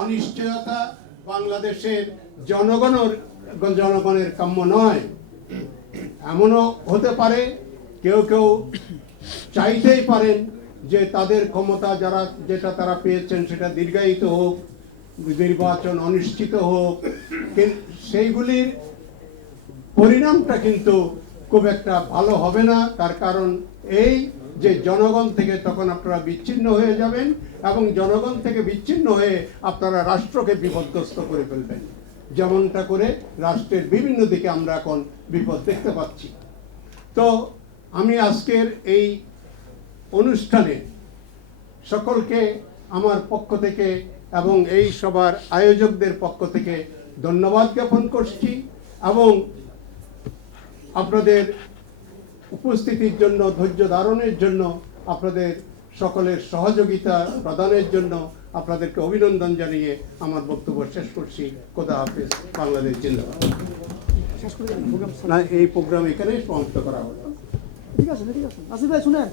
অনিশ্চয়তা বাংলাদেশের জনগণের জনগণের কাম্য নয়। এমনও হতে পারে, কেউ কেউ চাইতেই পারেন যে তাদের ক্ষমতা যারা, যেটা তারা পেয়েছেন সেটা দীর্ঘায়িত হোক, নির্বাচন অনিশ্চিত হোক সেইগুলির পরিণামটা কিন্তু খুব একটা ভালো হবে না। তার কারণ এই যে জনগণ থেকে তখন আপনারা বিচ্ছিন্ন হয়ে যাবেন এবং জনগণ থেকে বিচ্ছিন্ন হয়ে আপনারা রাষ্ট্রকে বিপদগ্রস্ত করে ফেলবেন। যেমনটা করে রাষ্ট্রের বিভিন্ন দিকে আমরা এখন বিপদ দেখতে পাচ্ছি। তো আমি আজকের এই অনুষ্ঠানে সকলকে আমার পক্ষ থেকে এবং এই সবার আয়োজকদের পক্ষ থেকে ধন্যবাদ জ্ঞাপন করছি এবং আপনাদের উপস্থিতির জন্য ধৈর্য ধারণের জন্য আপনাদের সকলের সহযোগিতা প্রদানের জন্য আপনাদেরকে অভিনন্দন জানিয়ে আমার বক্তব্য শেষ করছি। খোদা হাফেজ। বাংলাদেশ জিন্দাবাদ। শেষ করে দেবেন না এই প্রোগ্রাম এখানেই সমাপ্ত করা হলো। ঠিক আছে ঠিক আছে। আসিফ ভাই শুনেন।